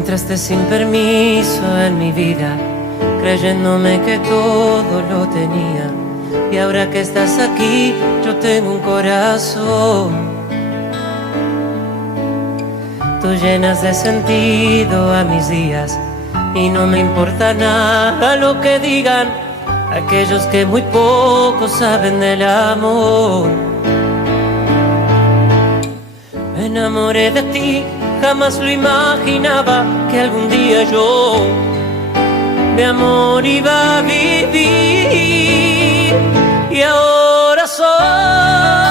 Entraste sin permiso en mi vida, creyéndome que todo lo tenía. Y ahora que estás aquí, yo tengo un corazón. Tú llenas de sentido a mis días y no me importa nada lo que digan aquellos que muy poco saben del amor. Me enamoré de ti, jamás lo imaginaba que algún día yo de amor iba a vivir. Y ahora soy